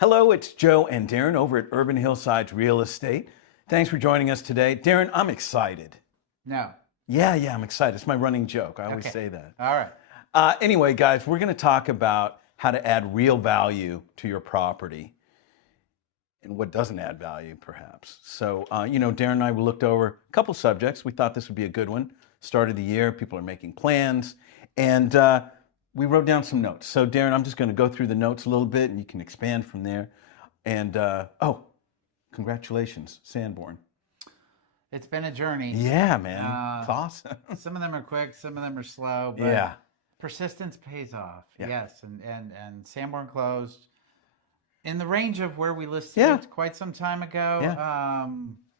Hello, it's Joe and Darren over at Urban Hillsides Real Estate. Thanks for joining us today. Darren, I'm excited. No. Yeah, I'm excited. It's my running joke. I always Okay. say that. All right. Anyway, guys, we're going to talk about how to add real value to your property and what doesn't add value, perhaps. So, Darren and I looked over a couple subjects. We thought this would be a good one. Start of the year, people are making plans, and we wrote down some notes. So, Darren, I'm just going to go through the notes a little bit, and you can expand from there. And, congratulations, Sanborn. It's been a journey. Yeah, man. It's awesome. Some of them are quick, some of them are slow, but Yeah. persistence pays off. Yeah. Yes, and Sanborn closed in the range of where we listed it quite some time ago. Yeah.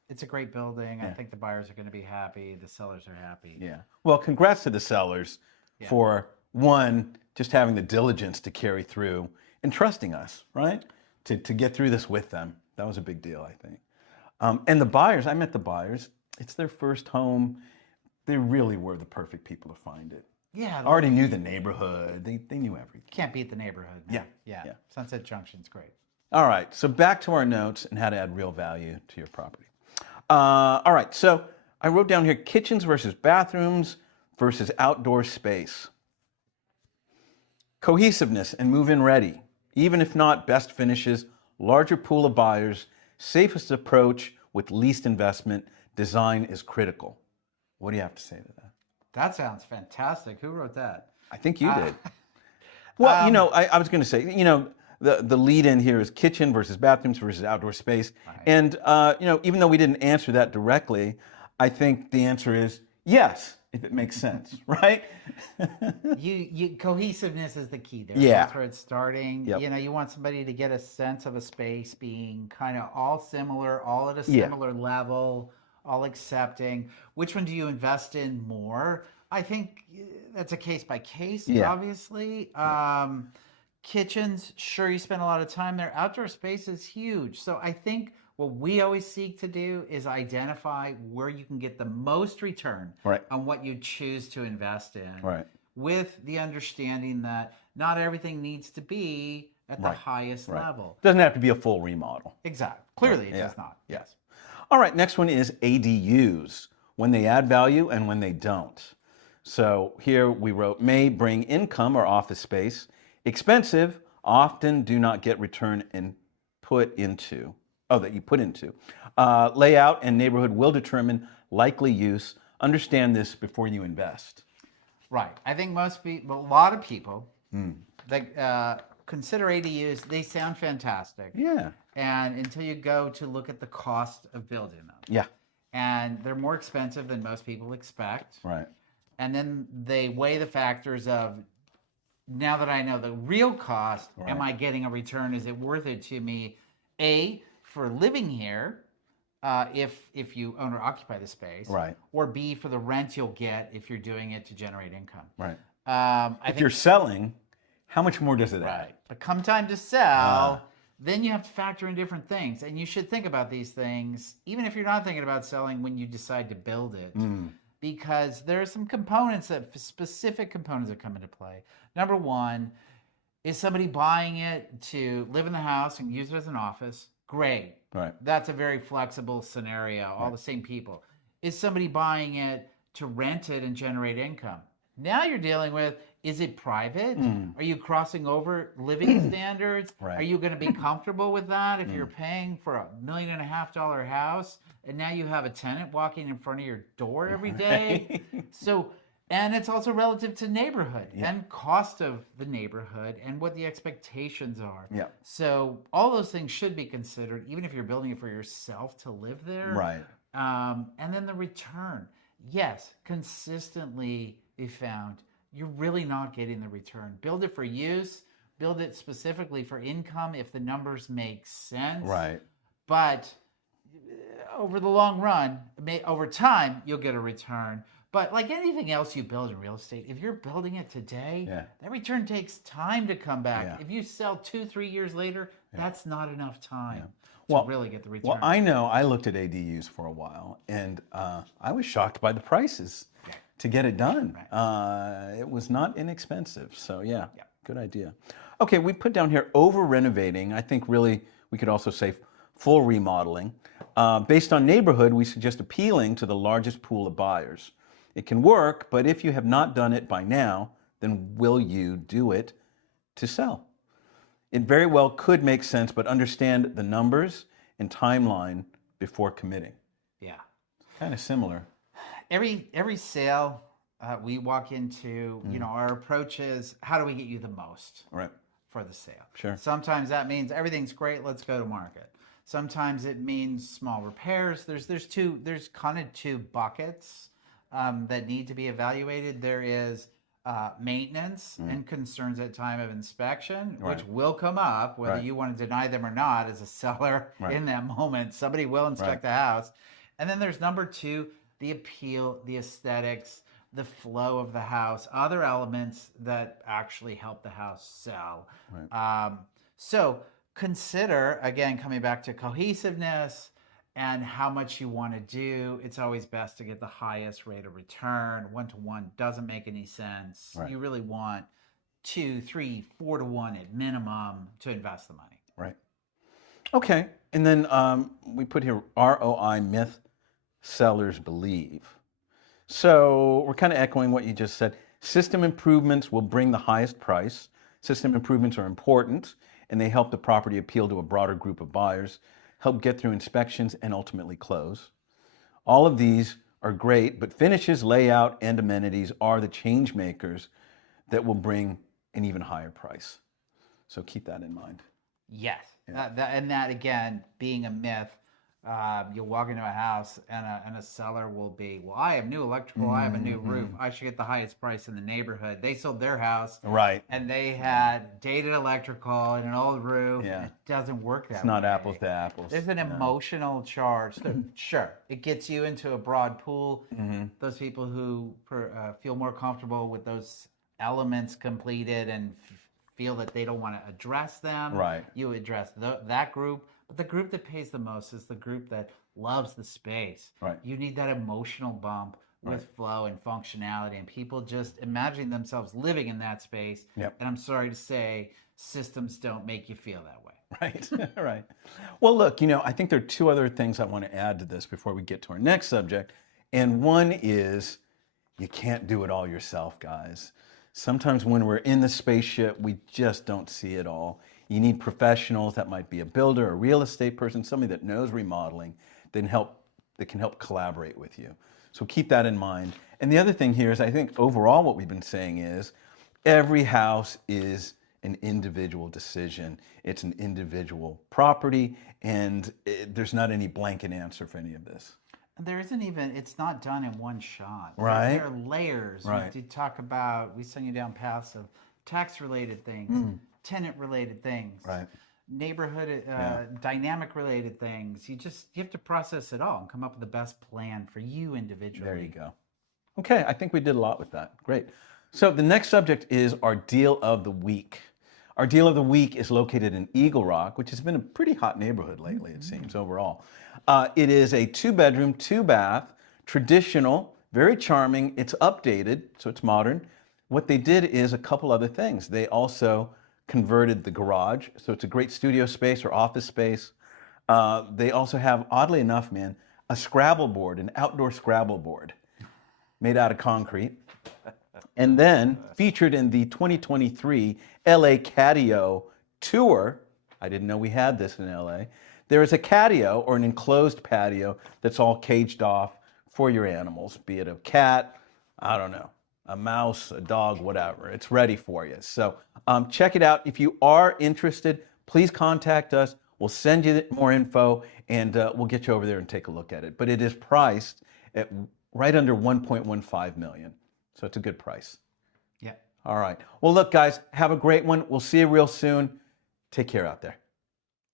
It's a great building. Yeah. I think the buyers are going to be happy. The sellers are happy. Yeah. Well, congrats to the sellers for, one, just having the diligence to carry through and trusting us, right? To get through this with them. That was a big deal, I think. And the buyers, I met the buyers. It's their first home. They really were the perfect people to find it. Yeah. Already knew the neighborhood. They knew everything. Can't beat the neighborhood. Man. Yeah. Sunset Junction's great. All right. So back to our notes and how to add real value to your property. All right. So I wrote down here kitchens versus bathrooms versus outdoor space. Cohesiveness and move-in ready. Even if not best finishes, larger pool of buyers, safest approach with least investment, design is critical. What do you have to say to that? That sounds fantastic. Who wrote that? I think you did. Well, I was going to say, the lead in here is kitchen versus bathrooms versus outdoor space. Right. And, even though we didn't answer that directly, I think the answer is yes, if it makes sense, right? Cohesiveness is the key there. Yeah. That's where it's starting. Yep. You want somebody to get a sense of a space being kind of all similar, all at a similar level, all accepting. Which one do you invest in more? I think that's a case by case, obviously. Kitchens, sure, you spend a lot of time there. Outdoor space is huge. So I think what we always seek to do is identify where you can get the most return on what you choose to invest in, with the understanding that not everything needs to be at the highest level. Doesn't have to be a full remodel. Exactly. Clearly, it does not. Yes. All right, next one is ADUs, when they add value and when they don't. So here we wrote, may bring income or office space, expensive, often do not get return and put into. That you put into. Layout and neighborhood will determine likely use. Understand this before you invest. Right. I think most people, a lot of people, consider ADUs, they sound fantastic. Yeah. And until you go to look at the cost of building them. Yeah. And they're more expensive than most people expect. Right. And then they weigh the factors of, now that I know the real cost, am I getting a return? Is it worth it to me? For living here, if you own or occupy the space, or B, for the rent you'll get if you're doing it to generate income. Right. If you're selling, how much more does it add? But come time to sell, then you have to factor in different things. And you should think about these things, even if you're not thinking about selling when you decide to build it. Because there are some specific components that come into play. Number one, is somebody buying it to live in the house and use it as an office? Great. Right. That's a very flexible scenario, all the same people. Is somebody buying it to rent it and generate income? Now you're dealing with, is it private? Are you crossing over living standards? Are you going to be comfortable with that if you're paying for $1.5 million house and now you have a tenant walking in front of your door every day? And it's also relative to neighborhood and cost of the neighborhood and what the expectations are. Yeah. So all those things should be considered, even if you're building it for yourself to live there. Right. And then the return. Yes, consistently we found you're really not getting the return. Build it for use. Build it specifically for income if the numbers make sense. Right. But over the long run, over time, you'll get a return. But like anything else you build in real estate, if you're building it today, that return takes time to come back. If you sell 2-3 years later, that's not enough time to really get the return. Well, I know I looked at ADUs for a while, and I was shocked by the prices to get it done. It was not inexpensive. So, good idea. Okay, we put down here over renovating. I think really we could also say full remodeling. Based on neighborhood, we suggest appealing to the largest pool of buyers. It can work, but if you have not done it by now, then will you do it to sell? It very well could make sense, but understand the numbers and timeline before committing. Yeah. Kind of similar. Every sale we walk into, our approach is, how do we get you the most Right. for the sale? Sure. Sometimes that means everything's great, let's go to market. Sometimes it means small repairs. There's kind of two buckets that need to be evaluated. There is maintenance and concerns at time of inspection, which will come up whether you want to deny them or not as a seller in that moment. Somebody will inspect the house. And then there's number two, the appeal, the aesthetics, the flow of the house, other elements that actually help the house sell. So consider, again, coming back to cohesiveness and how much you want to do. It's always best to get the highest rate of return. 1-to-1 doesn't make any sense. You really want 2, 3, 4-to-1 at minimum to invest the money. Right. Okay. And then we put here ROI myth sellers believe. So we're kind of echoing what you just said. System improvements will bring the highest price. System improvements are important, and they help the property appeal to a broader group of buyers, help get through inspections, and ultimately close. All of these are great, but finishes, layout, and amenities are the change makers that will bring an even higher price. So keep that in mind. Yes. That again, being a myth, you'll walk into a house and a seller will be, well, I have new electrical, I have a new roof, I should get the highest price in the neighborhood. They sold their house, and they had dated electrical and an old roof. It doesn't work that way. It's not apples to apples. There's an emotional charge. So, sure, it gets you into a broad pool. Those people who feel more comfortable with those elements completed and feel that they don't want to address them, you address that group. But the group that pays the most is the group that loves the space. You need that emotional bump with flow and functionality, and people just imagine themselves living in that space. And I'm sorry to say, systems don't make you feel that way. Right. Well, look, I think there are two other things I want to add to this before we get to our next subject. And one is, you can't do it all yourself, guys. Sometimes when we're in the spaceship, we just don't see it all. You need professionals. That might be a builder, a real estate person, somebody that knows remodeling, that can help collaborate with you. So keep that in mind. And the other thing here is, I think overall what we've been saying is, every house is an individual decision. It's an individual property, and there's not any blanket answer for any of this. There isn't even, it's not done in one shot. Right. There are layers. We talk about, we send you down paths of tax-related things, tenant-related things, neighborhood, dynamic-related things. You have to process it all and come up with the best plan for you individually. There you go. Okay, I think we did a lot with that. Great. So the next subject is our deal of the week. Our deal of the week is located in Eagle Rock, which has been a pretty hot neighborhood lately, it seems, overall. It is a 2-bedroom, 2-bath, traditional, very charming. It's updated, so it's modern. What they did is a couple other things. They also converted the garage, so it's a great studio space or office space. They also have, oddly enough, a Scrabble board, an outdoor Scrabble board made out of concrete. And then featured in the 2023 LA Catio Tour, I didn't know we had this in LA, there is a catio, or an enclosed patio, that's all caged off for your animals, be it a cat, I don't know, a mouse, a dog, whatever. It's ready for you. So check it out. If you are interested, please contact us. We'll send you more info, and we'll get you over there and take a look at it. But it is priced at right under $1.15 million. So it's a good price. Yeah. All right. Well, look, guys, have a great one. We'll see you real soon. Take care out there.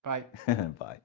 Bye. Bye.